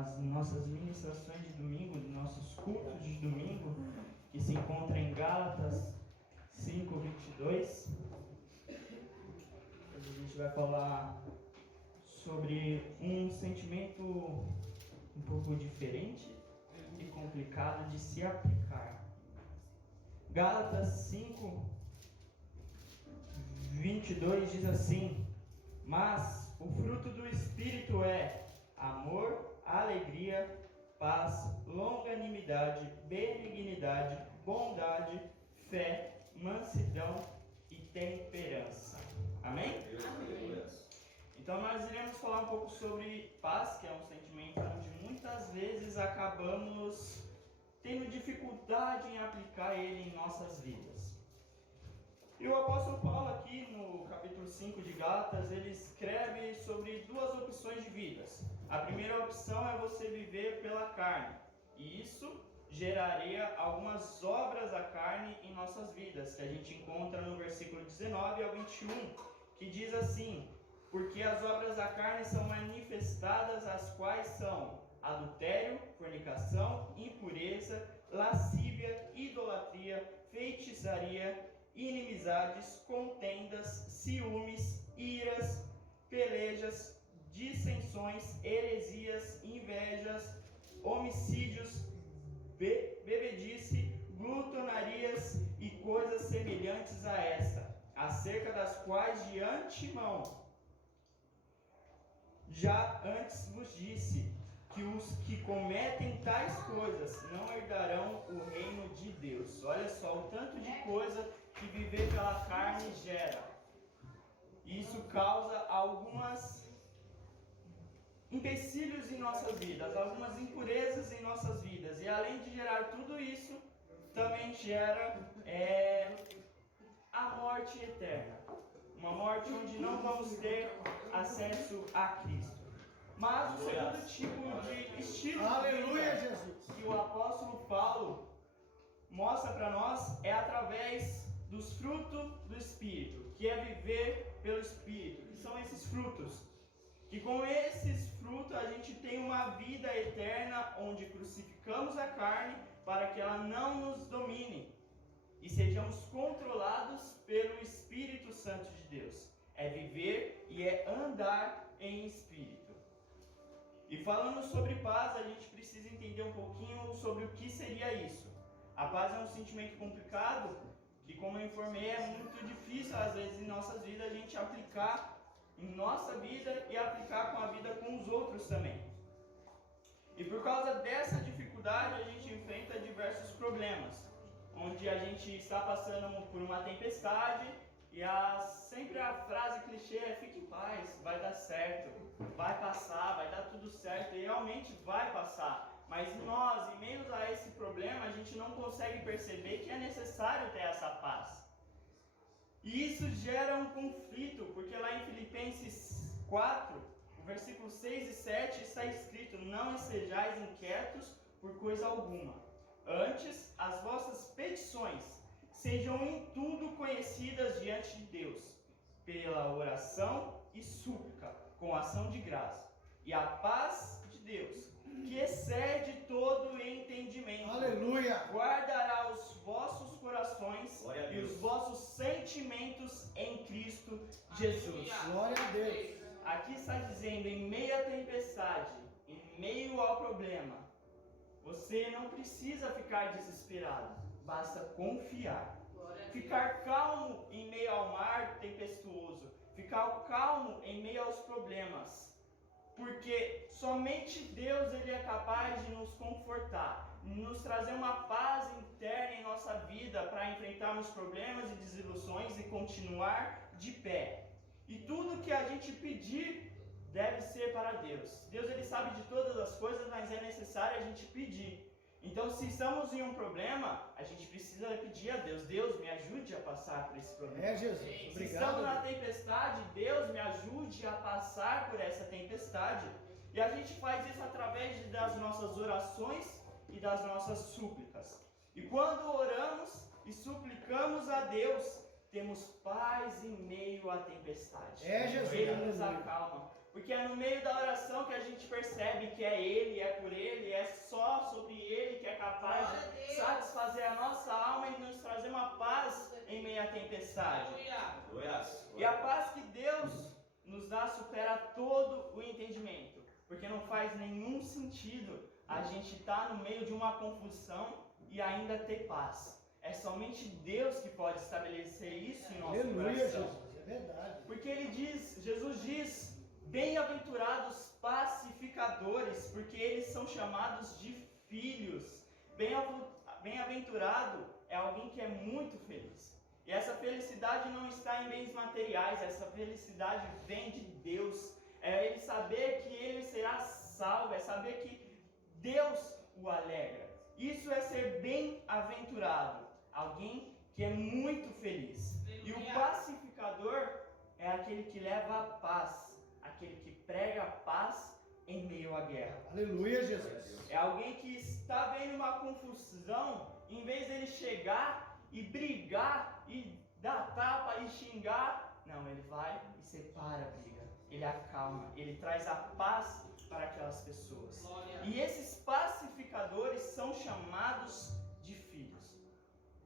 nas nossas ministrações de domingo, nos nossos cultos de domingo, que se encontra em Gálatas 5:22. Hoje a gente vai falar sobre um sentimento um pouco diferente e complicado de se aplicar. Gálatas 5:22 diz assim: mas o fruto do Espírito é amor, alegria, paz, longanimidade, benignidade, bondade, fé, mansidão e temperança. Amém? Amém. Então nós iremos falar um pouco sobre paz, que é um sentimento onde muitas vezes acabamos tendo dificuldade em aplicar ele em nossas vidas. E o apóstolo Paulo aqui no capítulo 5 de Gálatas, ele escreve sobre duas opções de vidas. A primeira opção é você viver pela carne, e isso geraria algumas obras da carne em nossas vidas, que a gente encontra no versículo 19 ao 21, que diz assim: porque as obras da carne são manifestadas, as quais são adultério, fornicação, impureza, lascívia, idolatria, feitiçaria, inimizades, contendas, ciúmes, iras, pelejas, dissensões, heresias, invejas, homicídios, bebedice, glutonarias e coisas semelhantes a esta, acerca das quais de antemão já antes vos disse que os que cometem tais coisas não herdarão o reino de Deus. Olha só o tanto de coisa que viver pela carne gera. Isso causa algumas empecilhos em nossas vidas, algumas impurezas em nossas vidas. E além de gerar tudo isso, também gera a morte eterna. Uma morte onde não vamos ter acesso a Cristo. Mas o segundo tipo de estilo de vida que o apóstolo Paulo mostra para nós é através dos frutos do Espírito, que é viver pelo Espírito, que são esses frutos. Que com esses frutos a gente tem uma vida eterna onde crucificamos a carne para que ela não nos domine e sejamos controlados pelo Espírito Santo de Deus. É viver e é andar em Espírito. E falando sobre paz, a gente precisa entender um pouquinho sobre o que seria isso. A paz é um sentimento complicado, que como eu informei, é muito difícil às vezes em nossas vidas a gente aplicar em nossa vida e aplicar com a vida com os outros também. E por causa dessa dificuldade a gente enfrenta diversos problemas, onde a gente está passando por uma tempestade e sempre a frase clichê é: fique em paz, vai dar certo, vai passar, vai dar tudo certo, e realmente vai passar. Mas nós, em meio a esse problema, a gente não consegue perceber que é necessário ter essa paz. E isso gera um conflito, porque lá em Filipenses 4, o versículo 6 e 7 está escrito: não estejais inquietos por coisa alguma. Antes, as vossas petições sejam em tudo conhecidas diante de Deus, pela oração e súplica, com ação de graça. E a paz de Deus, que excede todo entendimento, aleluia, guardará os vossos corações e os vossos sentimentos em Cristo Jesus. Glória a Deus. Aqui está dizendo: em meio à tempestade, em meio ao problema, você não precisa ficar desesperado, basta confiar. Ficar calmo em meio ao mar tempestuoso, ficar calmo em meio aos problemas, porque somente Deus ele é capaz de nos confortar, nos trazer uma paz interna em nossa vida para enfrentarmos problemas e desilusões e continuar de pé. E tudo que a gente pedir deve ser para Deus. Deus ele sabe de todas as coisas, mas é necessário a gente pedir. Então, se estamos em um problema, a gente precisa pedir a Deus: Deus, me ajude a passar por esse problema. É, Jesus, obrigado. Se estamos na tempestade, Deus, me ajude a passar por essa tempestade. E a gente faz isso através das nossas orações e das nossas súplicas. E quando oramos e suplicamos a Deus, temos paz em meio à tempestade. É, Jesus. Ele nos acalma. Porque é no meio da oração que a gente percebe que é Ele, é por Ele, é só sobre Ele que é capaz de satisfazer a nossa alma e nos trazer uma paz em meio à tempestade. E a paz que Deus nos dá supera todo o entendimento, porque não faz nenhum sentido a gente estar no meio de uma confusão e ainda ter paz. É somente Deus que pode estabelecer isso em nosso coração. Jesus, é verdade. Porque Jesus diz: bem-aventurados pacificadores, porque eles são chamados de filhos. Bem-aventurado é alguém que é muito feliz. E essa felicidade não está em bens materiais, essa felicidade vem de Deus. É ele saber que ele será salvo, é saber que Deus o alegra. Isso é ser bem-aventurado, alguém que é muito feliz. E o pacificador é aquele que leva a paz, aquele que prega a paz em meio à guerra. Aleluia, Jesus. É alguém que está vendo uma confusão, em vez dele chegar e brigar e dar tapa e xingar, não, ele vai e separa a briga, ele acalma, ele traz a paz para aquelas pessoas. E esses pacificadores são chamados de filhos.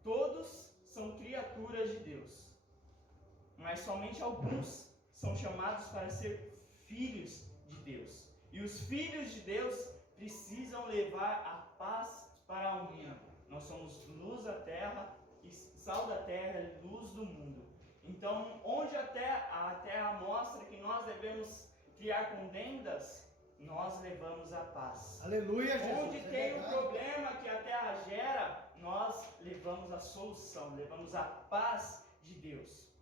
Todos são criaturas de Deus, mas somente alguns são chamados para ser filhos de Deus. E os filhos de Deus precisam levar a paz para o mundo. Nós somos luz da terra, e sal da terra, luz do mundo. Então, onde a terra mostra que nós devemos criar contendas, nós levamos a paz. Aleluia, Jesus. Onde tem o problema que a terra gera, nós levamos a solução, levamos a paz de Deus.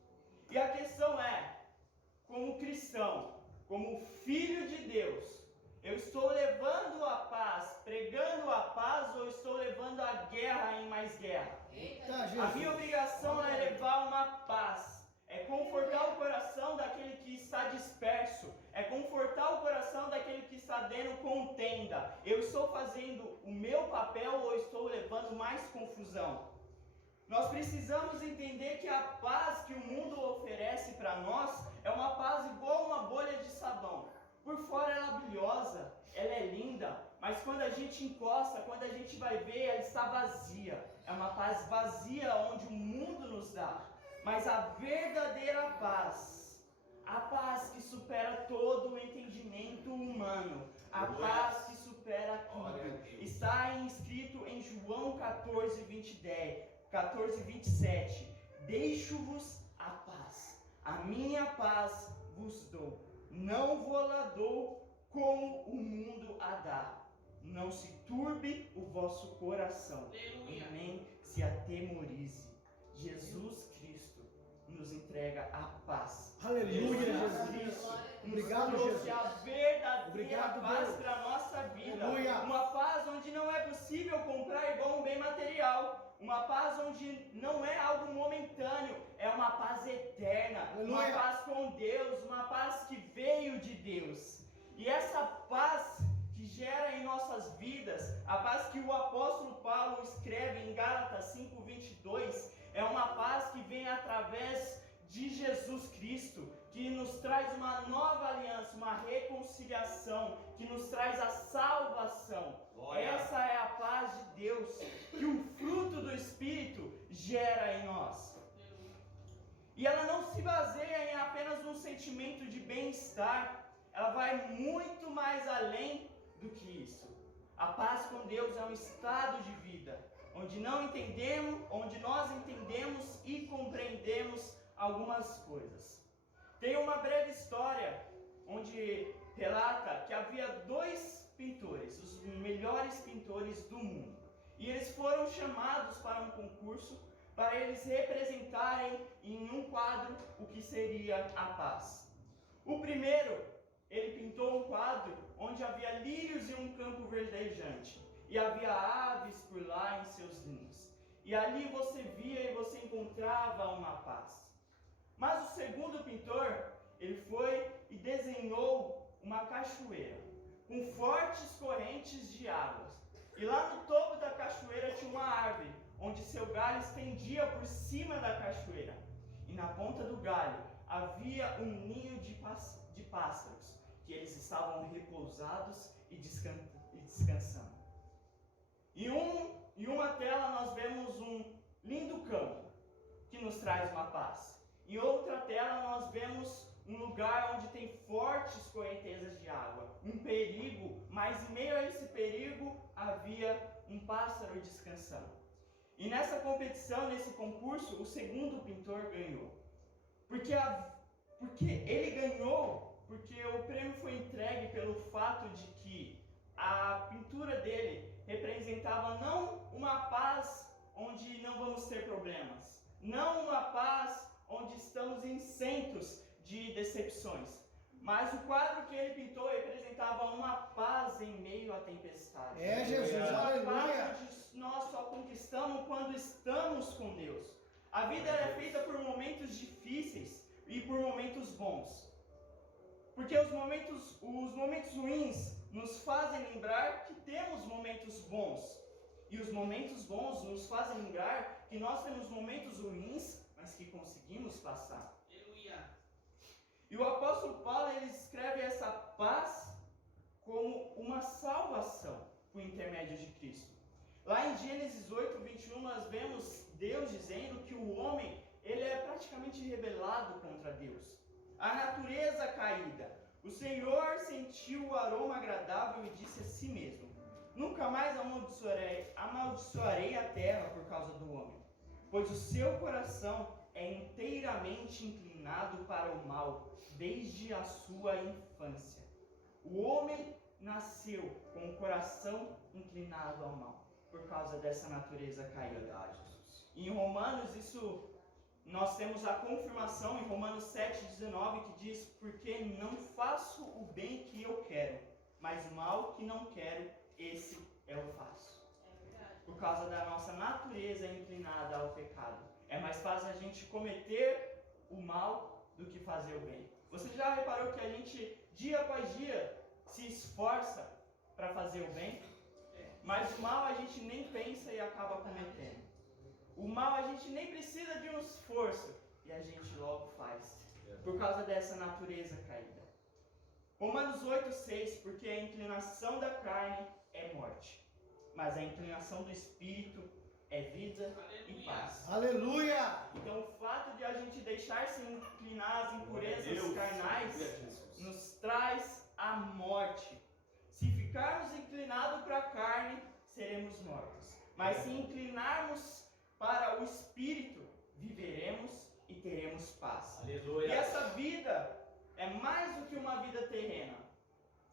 E a questão é, como cristão, como filho de Deus, eu estou levando a paz, pregando a paz, ou estou levando a guerra em mais guerra? A minha obrigação é levar uma paz, é confortar o coração daquele que está disperso, é confortar o coração daquele que está dando contenda. Eu estou fazendo o meu papel ou estou levando mais confusão? Nós precisamos entender que a paz que o mundo oferece para nós é uma paz igual uma bolha de sabão. Por fora ela é brilhosa, ela é linda, mas quando a gente encosta, quando a gente vai ver, ela está vazia. É uma paz vazia onde o mundo nos dá. Mas a verdadeira paz, a paz que supera todo o entendimento humano, a paz que supera tudo, está escrito em João 14, 27. Deixo-vos a paz, a minha paz vos dou. Não vou lá dou como o mundo a dá. Não se turbe o vosso coração, e nem se atemorize. Jesus Cristo nos entrega a paz. Aleluia, Jesus Cristo Obrigado, nos trouxe Jesus. a verdadeira Obrigado, paz Deus. para a nossa vida. Aleluia. Uma paz onde não é possível comprar igual um bem material. Uma paz onde não é algo momentâneo, é uma paz eterna. Aleluia. Uma paz com Deus, uma paz que veio de Deus. E essa paz que gera em nossas vidas, a paz que o apóstolo Paulo escreve em Gálatas 5:22, é uma paz que vem através de Jesus Cristo, que nos traz uma nova aliança, uma reconciliação, que nos traz a salvação. Glória. Essa é a paz de Deus, que o fruto do Espírito gera em nós. E ela não se baseia em apenas um sentimento de bem-estar, ela vai muito mais além do que isso. A paz com Deus é um estado de vida, onde nós entendemos e compreendemos algumas coisas. Tem uma breve história onde relata que havia 2 pintores, os melhores pintores do mundo. E eles foram chamados para um concurso para eles representarem em um quadro o que seria a paz. O primeiro, ele pintou um quadro onde havia lírios e um campo verdejante. E havia aves por lá em seus ninhos. E ali você via e você encontrava uma paz. Mas o segundo pintor, ele foi e desenhou uma cachoeira, com fortes correntes de águas. E lá no topo da cachoeira tinha uma árvore, onde seu galho estendia por cima da cachoeira. E na ponta do galho havia um ninho de pássaros, que estavam repousados e descansando. Em uma tela nós vemos um lindo campo que nos traz uma paz. Em outra tela nós vemos um lugar onde tem fortes correntezas de água, um perigo, mas em meio a esse perigo havia um pássaro descansando. E nessa competição, nesse concurso, o segundo pintor ganhou. Porque ele ganhou, porque o prêmio foi entregue pelo fato de que a pintura dele representava não uma paz onde não vamos ter problemas, não uma paz onde estamos isentos de decepções, mas o quadro que ele pintou representava uma paz em meio à tempestade. Jesus, aleluia. Uma paz onde nós só conquistamos quando estamos com Deus. A vida é feita por momentos difíceis e por momentos bons. Porque os momentos ruins nos fazem lembrar que temos momentos bons. E os momentos bons nos fazem lembrar que nós temos momentos ruins, mas que conseguimos passar. Aleluia. E o apóstolo Paulo, ele escreve essa paz como uma salvação por intermédio de Cristo. Lá em Gênesis 8, 21, nós vemos Deus dizendo que o homem, ele é praticamente rebelado contra Deus. A natureza caída. O Senhor sentiu o aroma agradável e disse a si mesmo: nunca mais amaldiçoarei a terra por causa do homem, pois o seu coração é inteiramente inclinado para o mal, desde a sua infância. O homem nasceu com o coração inclinado ao mal, por causa dessa natureza caída. E em Romanos, nós temos a confirmação em Romanos 7,19, que diz: porque não faço o bem que eu quero, mas o mal que não quero, esse eu faço. Por causa da nossa natureza inclinada ao pecado. É mais fácil a gente cometer o mal do que fazer o bem. Você já reparou que a gente, dia após dia, se esforça para fazer o bem? Mas o mal a gente nem pensa e acaba cometendo. O mal a gente nem precisa de um esforço e a gente logo faz. Por causa dessa natureza caída. Romanos 8,6, porque a inclinação da carne é morte, mas a inclinação do espírito é vida e paz. Aleluia! Então o fato de a gente deixar-se inclinar às impurezas carnais nos traz a morte. Se ficarmos inclinados para a carne, seremos mortos. Mas se inclinarmos para o espírito, viveremos e teremos paz. Aleluia. E essa vida é mais do que uma vida terrena.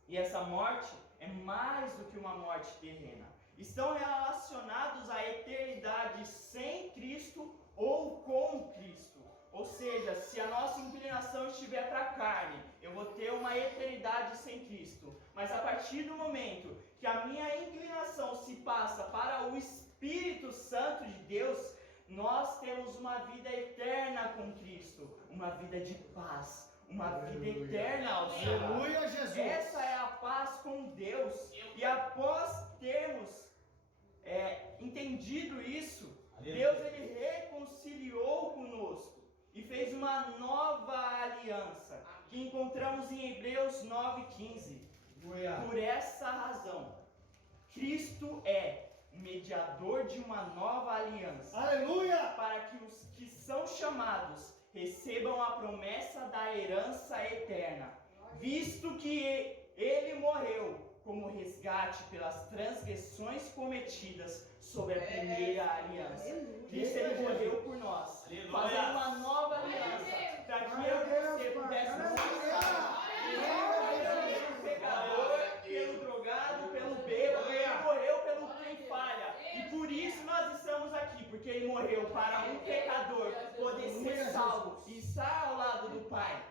E essa morte é mais do que uma morte terrena. Estão relacionados à eternidade sem Cristo ou com Cristo. Ou seja, se a nossa inclinação estiver para a carne, eu vou ter uma eternidade sem Cristo. Mas a partir do momento que a minha inclinação se passa para o Espírito Santo de Deus, nós temos uma vida eterna com Cristo, uma vida de paz, uma vida eterna ao Senhor. Aleluia, Jesus! Essa é a paz com Deus. E após termos entendido isso, Deus ele reconciliou conosco e fez uma nova aliança, que encontramos em Hebreus 9,15. Por essa razão, Cristo é mediador de uma nova aliança. Aleluia! Para que os que são chamados recebam a promessa da herança eterna, visto que ele morreu como resgate pelas transgressões cometidas sobre a primeira aliança. Cristo ele morreu por nós, fazendo uma nova aliança, para que eu e você pudéssemos passar pelo pecador, pelo drogado, pelo bêbado. Ele morreu pelo quem falha. E por isso nós estamos aqui, porque ele morreu para um pecador poder ser salvo e estar ao lado do Pai.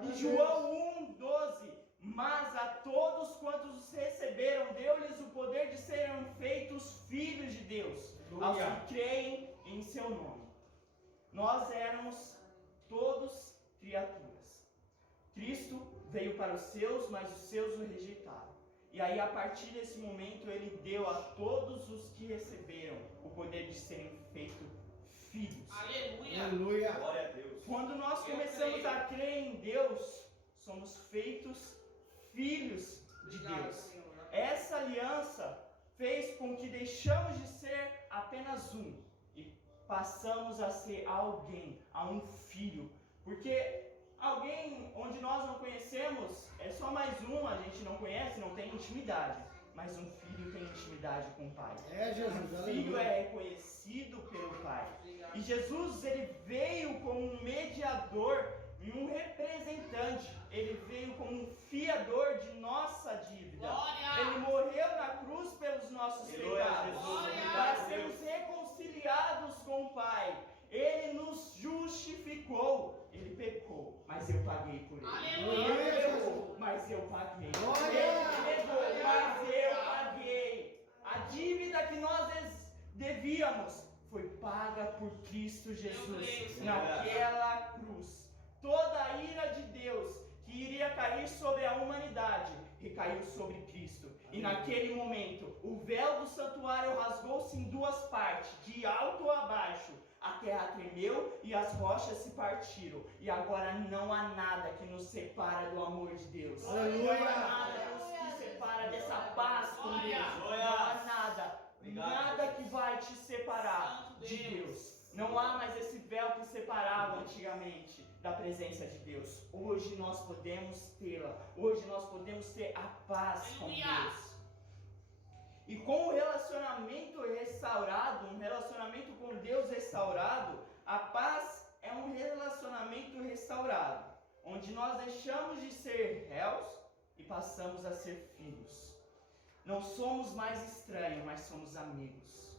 Em João 1,12, mas a todos quantos os receberam, deu-lhes o poder de serem feitos filhos de Deus, aos que creem em seu nome. Nós éramos todos criaturas. Cristo veio para os seus, mas os seus o rejeitaram. E aí, a partir desse momento, ele deu a todos os que receberam o poder de serem feitos filhos. Aleluia. Aleluia! Glória a Deus. Quando nós começamos a crer em Deus, somos feitos filhos de Deus. Essa aliança fez com que deixamos de ser apenas um e passamos a ser alguém, a um filho. Porque alguém onde nós não conhecemos é só mais um, a gente não conhece, não tem intimidade. Mas um filho tem intimidade com o pai. Um filho é reconhecido pelo pai. E Jesus, ele veio como um mediador e um representante. Ele veio como um fiador de nossa dívida. Ele morreu na cruz pelos nossos pecados, para sermos reconciliados com o Pai. Ele nos justificou. Ele pecou, mas eu paguei por ele. Ele pecou, mas eu paguei. Ele pecou, mas eu paguei. A dívida que nós devíamos foi paga por Cristo Jesus naquela cruz. Toda a ira de Deus que iria cair sobre a humanidade recaiu sobre Cristo. E naquele momento, o véu do santuário rasgou-se em duas partes, de alto a baixo. A terra tremeu e as rochas se partiram. E agora não há nada que nos separa do amor de Deus. Não há nada que nos separa dessa paz com Deus. Não há nada. Nada que vai te separar de Deus. Não há mais esse véu que separava antigamente da presença de Deus. Hoje nós podemos tê-la. Hoje nós podemos ter a paz com Deus. E com o relacionamento restaurado, um relacionamento com Deus restaurado, a paz é um relacionamento restaurado, onde nós deixamos de ser réus e passamos a ser filhos. Não somos mais estranhos, mas somos amigos.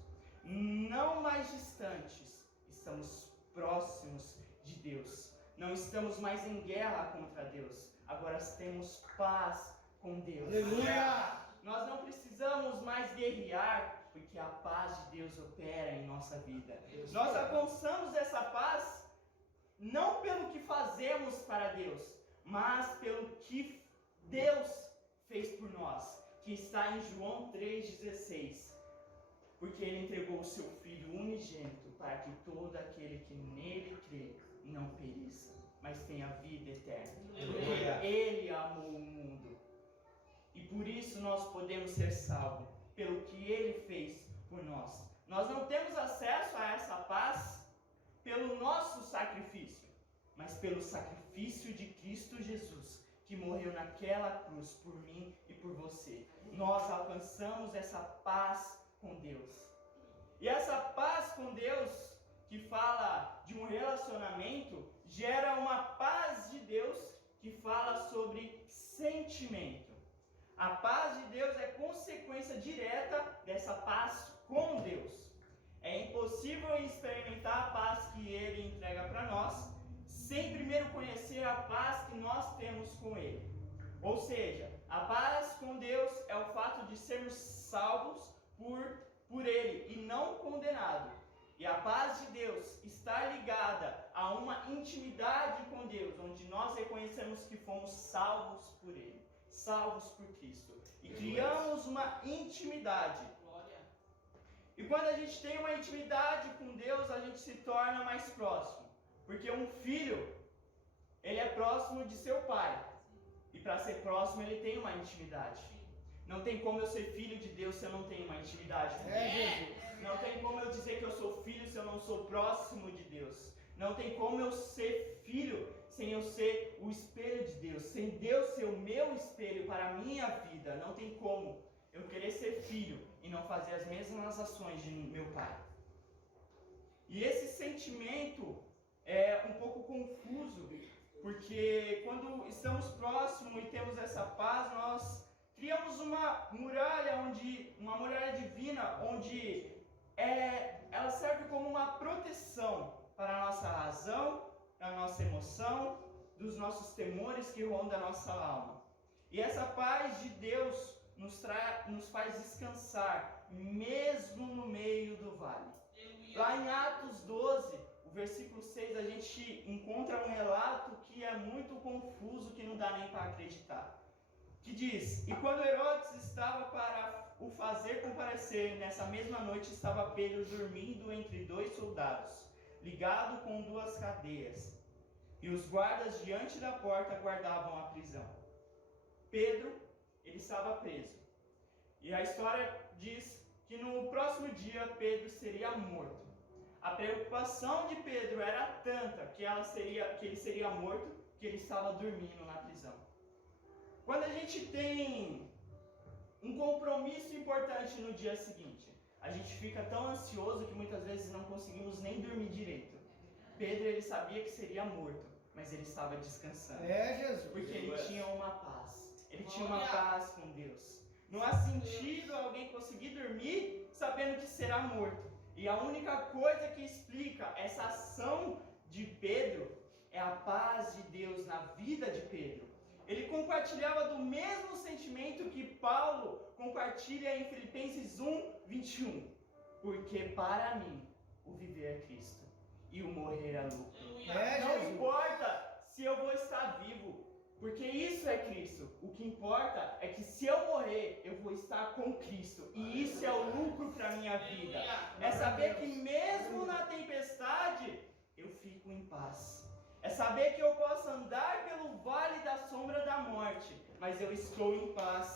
Não mais distantes, estamos próximos de Deus. Não estamos mais em guerra contra Deus. Agora temos paz com Deus. Aleluia! Nós não precisamos mais guerrear, porque a paz de Deus opera em nossa vida. Nós alcançamos essa paz não pelo que fazemos para Deus, mas pelo que Deus fez por nós, que está em João 3,16. Porque Ele entregou o seu Filho unigênito para que todo aquele que nele crê não pereça, mas tenha vida eterna. Ele amou o mundo. E por isso nós podemos ser salvos, pelo que Ele fez por nós. Nós não temos acesso a essa paz pelo nosso sacrifício, mas pelo sacrifício de Cristo Jesus, que morreu naquela cruz por mim e por você. Nós alcançamos essa paz com Deus. E essa paz com Deus, que fala de um relacionamento, gera uma paz de Deus que fala sobre sentimento. A paz de Deus é consequência direta dessa paz com Deus. É impossível experimentar a paz que Ele entrega para nós sem primeiro conhecer a paz que nós temos com Ele. Ou seja, a paz com Deus é o fato de sermos salvos por Ele e não condenados. E a paz de Deus está ligada a uma intimidade com Deus, onde nós reconhecemos que fomos salvos por Ele, salvos por Cristo. E criamos uma intimidade. E quando a gente tem uma intimidade com Deus, a gente se torna mais próximo. Porque um filho, ele é próximo de seu pai. E para ser próximo, ele tem uma intimidade. Não tem como eu ser filho de Deus se eu não tenho uma intimidade com Deus. Não tem como eu dizer que eu sou filho se eu não sou próximo de Deus. Não tem como eu ser filho sem eu ser o espelho de Deus. Sem Deus ser o meu espelho para a minha vida. Não tem como eu querer ser filho e não fazer as mesmas ações de meu pai. E esse sentimento é um pouco confuso, porque quando estamos próximos e temos essa paz, nós criamos uma muralha divina, onde ela serve como uma proteção para a nossa razão, para a nossa emoção, dos nossos temores que rondam a nossa alma. E essa paz de Deus nos faz descansar, mesmo no meio do vale. Lá em Atos 12, o versículo 6, a gente encontra um relato que é muito confuso, que não dá nem para acreditar. Que diz: e quando Herodes estava para o fazer comparecer, nessa mesma noite estava Pedro dormindo entre dois soldados, ligado com duas cadeias, e os guardas diante da porta guardavam a prisão. Pedro, ele estava preso. E a história diz que no próximo dia Pedro seria morto. A preocupação de Pedro era tanta que ele seria morto, que ele estava dormindo na prisão. Quando a gente tem um compromisso importante no dia seguinte, a gente fica tão ansioso que muitas vezes não conseguimos nem dormir direito. Pedro, ele sabia que seria morto, mas ele estava descansando. Jesus. Porque ele tinha uma paz. Ele tinha uma paz com Deus. Não há sentido alguém conseguir dormir sabendo que será morto. E a única coisa que explica essa ação de Pedro é a paz de Deus na vida de Pedro. Ele compartilhava do mesmo sentimento que Paulo compartilha em Filipenses 1:21. Porque para mim o viver é Cristo e o morrer é lucro. Não importa se eu vou estar vivo, porque isso é Cristo. O que importa é que se eu morrer, eu vou estar com Cristo. E isso é o lucro para a minha vida. É saber que mesmo na tempestade, eu fico em paz. É saber que eu posso andar pelo vale da sombra da morte, mas eu estou em paz.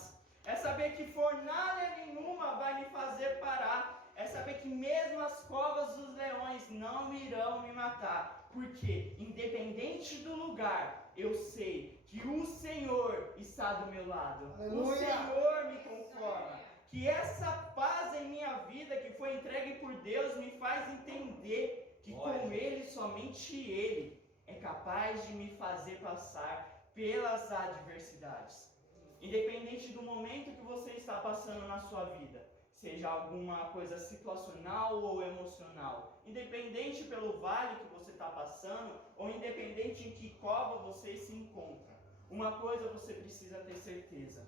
É saber que fornalha nenhuma vai me fazer parar. É saber que mesmo as covas dos leões não irão me matar. Porque, independente do lugar, eu sei que o Senhor está do meu lado. Aleluia. O Senhor me conforma. Que essa paz em minha vida que foi entregue por Deus me faz entender que com Ele, somente Ele, é capaz de me fazer passar pelas adversidades. Independente do momento que você está passando na sua vida, seja alguma coisa situacional ou emocional, independente pelo vale que você está passando, ou independente em que cova você se encontra, uma coisa você precisa ter certeza: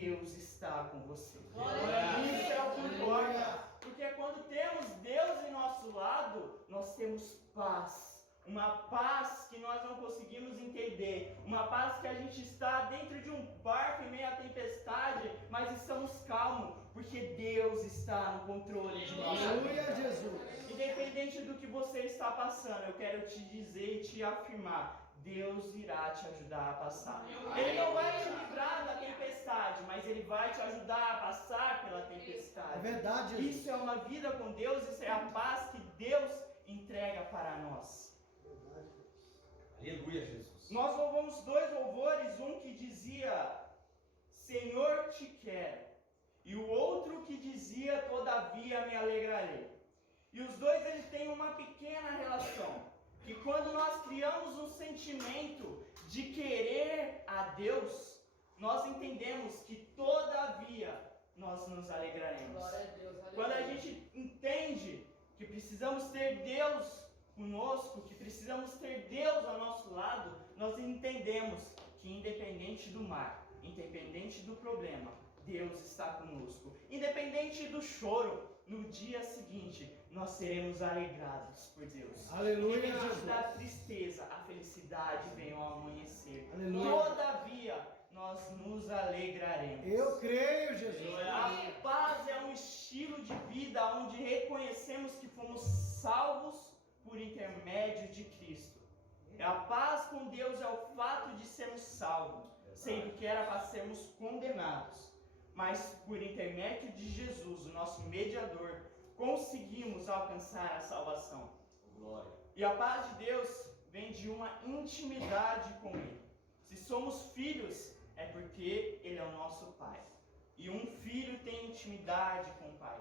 Deus está com você. Isso é o que importa, porque quando temos Deus em nosso lado, nós temos paz. Uma paz que nós não conseguimos entender. Uma paz que a gente está dentro de um barco em meio à tempestade, mas estamos calmos, porque Deus está no controle de nós. Aleluia, Jesus. Independente do que você está passando, eu quero te dizer e te afirmar: Deus irá te ajudar a passar. Ele não vai te livrar da tempestade, mas Ele vai te ajudar a passar pela tempestade. É verdade, Jesus. Isso é uma vida com Deus, isso é a paz que Deus entrega para nós. Aleluia, Jesus. Nós louvamos dois louvores, um que dizia Senhor te quero, e o outro que dizia todavia me alegrarei. E os dois eles têm uma pequena relação, que quando nós criamos um sentimento de querer a Deus, nós entendemos que todavia nós nos alegraremos. Glória a Deus, aleluia. Quando a gente entende que precisamos ter Deus conosco, que precisamos ter Deus ao nosso lado, nós entendemos que independente do mar, independente do problema, Deus está conosco. Independente do choro, no dia seguinte, nós seremos alegrados por Deus. Aleluia, Independente Jesus. da tristeza, a felicidade vem ao amanhecer. Aleluia. Todavia, nós nos alegraremos. Eu creio, Jesus. A paz é um estilo de vida onde reconhecemos que fomos salvos por intermédio de Cristo. A paz com Deus é o fato de sermos salvos, sendo que era para sermos condenados. Mas por intermédio de Jesus, o nosso mediador, conseguimos alcançar a salvação. Glória. E a paz de Deus vem de uma intimidade com Ele. Se somos filhos, é porque Ele é o nosso Pai. E um filho tem intimidade com o Pai.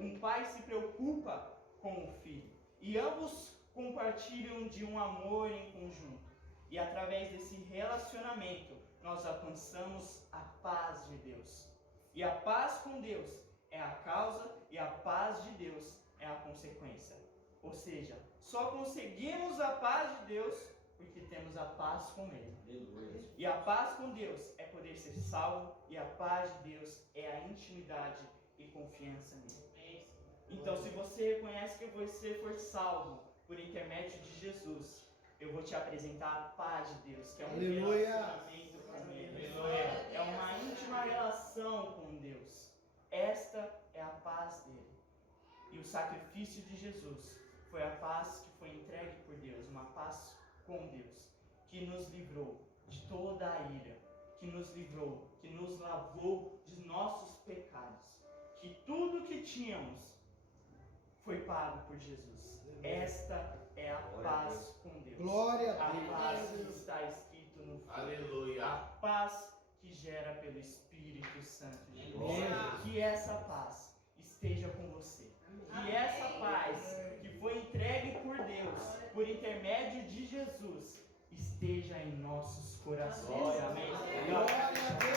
Um pai se preocupa com o filho. E ambos compartilham de um amor em conjunto. E através desse relacionamento, nós alcançamos a paz de Deus. E a paz com Deus é a causa e a paz de Deus é a consequência. Ou seja, só conseguimos a paz de Deus porque temos a paz com Ele. Aleluia. E a paz com Deus é poder ser salvo, e a paz de Deus é a intimidade e confiança nele. Então, se você reconhece que você foi salvo por intermédio de Jesus, eu vou te apresentar a paz de Deus, que é um Aleluia. relacionamento com Ele. É uma íntima relação com Deus. Esta é a paz dele. E o sacrifício de Jesus foi a paz que foi entregue por Deus, uma paz com Deus, que nos livrou de toda a ira, que que nos livrou, que nos lavou de nossos pecados, que tudo que tínhamos foi pago por Jesus. Esta é a paz com Deus. Glória a A Deus. paz que está escrito no Filho. Aleluia. A paz que gera pelo Espírito Santo de Deus. Glória. Que essa paz esteja com você. Que essa paz que foi entregue por Deus, por intermédio de Jesus, esteja em nossos corações. Amém. Glória a Deus.